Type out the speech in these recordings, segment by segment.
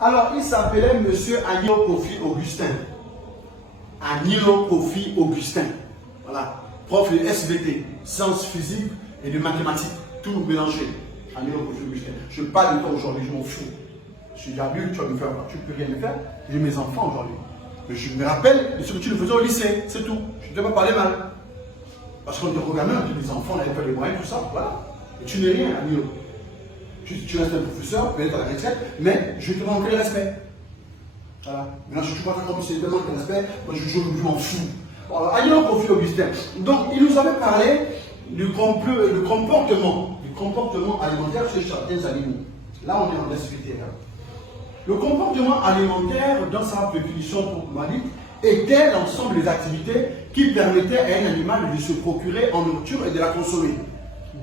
Alors, il s'appelait Monsieur Anilo Kofi Augustin. Anilo Kofi Augustin. Voilà. Prof de SVT, sciences physiques et de mathématiques. Tout mélangé. Anilo Kofi Augustin. Je parle de toi aujourd'hui, je m'en fous. Je suis adulte, tu vas me faire quoi? Tu ne peux rien me faire. J'ai mes enfants aujourd'hui. Mais je me rappelle de ce que tu le faisais au lycée, c'est tout. Je ne t'ai pas parlé mal. Parce qu'on te regardait, on dit les enfants, on n'avait pas les moyens, tout ça, voilà. Et tu n'es rien, Anilo. Tu restes un professeur, peut-être à la retraite, mais je te manque le respect. Voilà. Maintenant, je ne suis pas d'accord, c'est tellement de respect, moi je m'en fous. Alors, Anilo Kofi Augustin. Donc, il nous avait parlé du comportement alimentaire chez certains animaux. Là, on est en SVT. Le comportement alimentaire, dans sa définition programmatique, était l'ensemble des activités qui permettaient à un animal de se procurer en nourriture et de la consommer.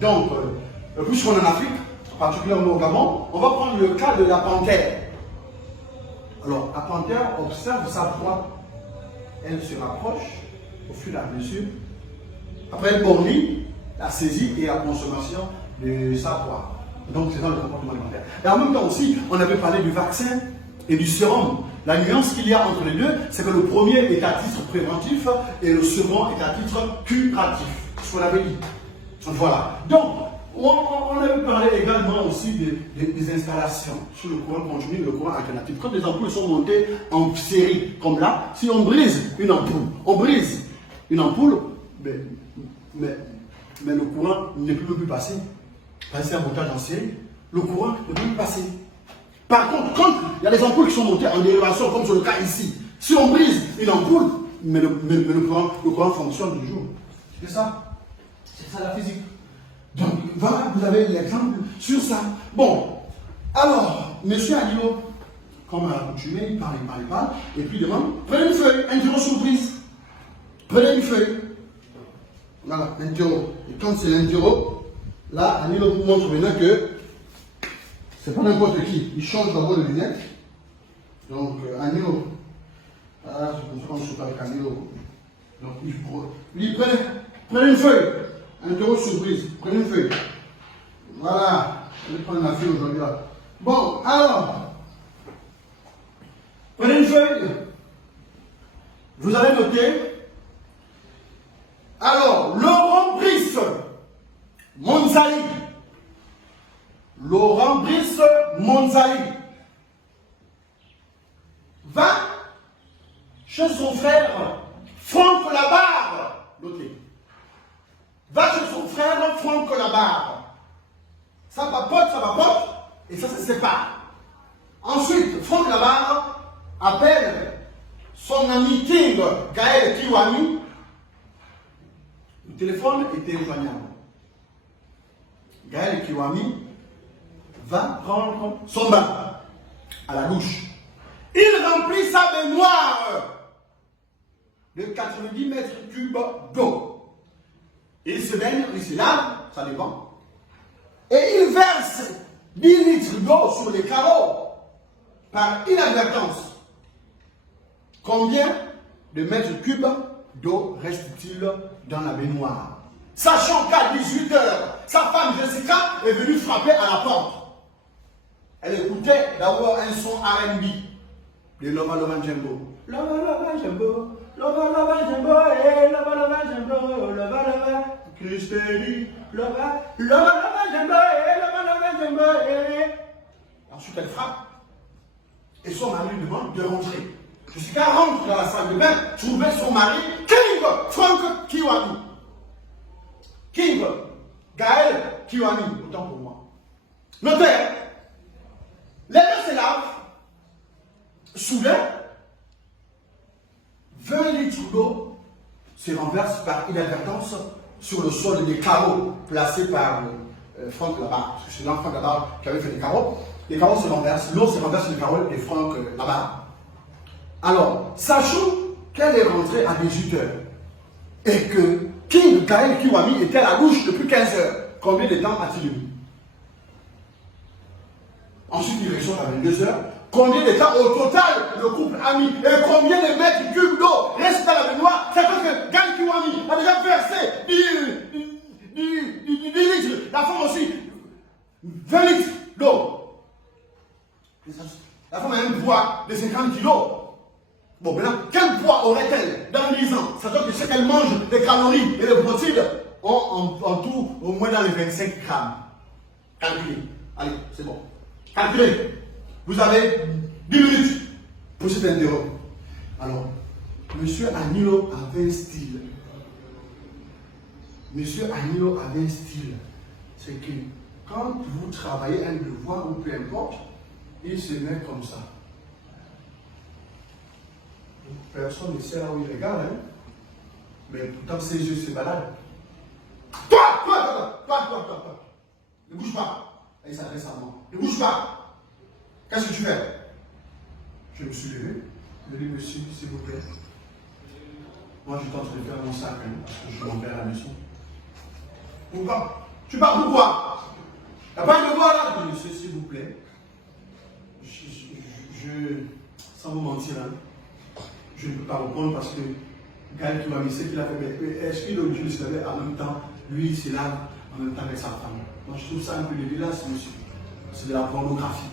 Donc, puisqu'on est en Afrique, particulièrement au Gabon, on va prendre le cas de la panthère. Alors, la panthère observe sa proie. Elle se rapproche au fur et à mesure. Après, elle bornie la saisie et la consommation de sa proie. Donc, c'est dans le comportement alimentaire. Et en même temps aussi, on avait parlé du vaccin et du sérum. La nuance qu'il y a entre les deux, c'est que le premier est à titre préventif et le second est à titre curatif. C'est ce qu'on avait dit. Voilà. Donc, on avait parlé également aussi des installations sur le courant continu et le courant alternatif. Quand les ampoules sont montées en série, comme là, si on brise une ampoule, mais le courant ne peut plus passer. C'est un montage en série, le courant ne peut plus passer. Par contre, quand il y a des ampoules qui sont montées en dérivation, comme c'est le cas ici, si on brise une ampoule, mais le courant fonctionne toujours. C'est ça. C'est ça la physique. Donc, voilà, vous avez l'exemple sur ça. Bon, alors, monsieur Anilo, comme à l'accoutumée, il parle, et puis il demande, prenez une feuille, interro surprise. Prenez une feuille. Voilà, interro. Et quand c'est l'interro, là, Anilo vous montre maintenant que c'est pas n'importe qui. Il change d'abord de lunettes. Donc, Anilo, voilà, c'est comme ça qu'on se parle avec Anilo. Donc, il prenez une feuille. Interro surprise. Prenez une feuille. Voilà. Je vais prendre ma feuille aujourd'hui là. Bon, alors. Prenez une feuille. Vous allez noter. Alors, Laurent Brice Monzali. Laurent Brice Monzali va chez son frère Franck Labarre. Notez. Va chez son frère Franck Labarre. Ça papote, et ça se sépare. Ensuite, Franck Labarre appelle son ami King Gaël Kiwami. Le téléphone était joignable. Gaël Kiwami va prendre son bain à la douche. Il remplit sa baignoire de 90 mètres cubes d'eau. Il se baigne, il se lave, ça dépend. Et il verse 10 litres d'eau sur les carreaux par inadvertance. Combien de mètres cubes d'eau reste-t-il dans la baignoire? Sachant qu'à 18 h, sa femme Jessica est venue frapper à la porte. Elle écoutait d'abord un son R&B de Lova Lova Jumbo. Lova Lova Jumbo, Lova Lova Jumbo, Lova Lova Jumbo, Lova Lova Christeli, Lova Lova Jumbo, Lova Lova Jumbo. Ensuite elle frappe et son mari lui demande de rentrer. Jessica rentre dans la salle de bain, trouver son mari, King Franck Kiwami. King Gaël Kiwami, autant pour moi. Notez, les deux se lavent. Soudain, 20 litres d'eau se renversent par inadvertance sur le sol des carreaux placés par Franck Labarre. Parce que c'est Franck Labarre qui avait fait les carreaux. Les carreaux se renversent, l'eau se renverse sur les carreaux et Franck Labarre. Alors, sachant qu'elle est rentrée à 18 h et que King Gaël Kiwami était à la douche depuis 15 h, combien de temps a-t-il mis? Ensuite, il ressort à 22 h. Combien de temps au total le couple a mis? Et combien de mètres cubes d'eau reste dans la baignoire? C'est parce que Gaël Kiwami a déjà versé 10 litres. La femme aussi, 20 litres d'eau. La femme a un poids de 50 kilos. Bon, maintenant, quel poids aurait-elle dans 10 ans? Sachant que ce qu'elle mange, les calories et les protéines ont en tout au moins dans les 25 grammes. Calculez. Allez, c'est bon. Calculez. Vous avez 10 minutes pour cet interrompre. Alors, Monsieur Agnello avait un style. Monsieur Agnello avait un style. C'est que quand vous travaillez un devoir ou peu importe, il se met comme ça. Personne ne sait là où il regarde, hein? Mais pourtant ses yeux se baladent. Toi! Ne bouge pas. Et il s'adresse à moi. Ne bouge pas. Qu'est-ce que tu fais? Je me suis levé. Je lui ai dit, monsieur, s'il vous plaît. Moi, je tente de faire mon sac, hein, parce que je m'en vais à la maison. Pourquoi? Tu pars pourquoi? T'as pas de devoir là? Je dis, monsieur, s'il vous plaît. Sans vous mentir, hein, je ne peux pas répondre parce que Gaël qui m'a mis, c'est qu'il a fait, mais est-ce qu'il aurait se lever en même temps, lui, c'est là, en même temps avec sa femme? Moi, je trouve ça un peu dégueulasse, monsieur. C'est de la pornographie.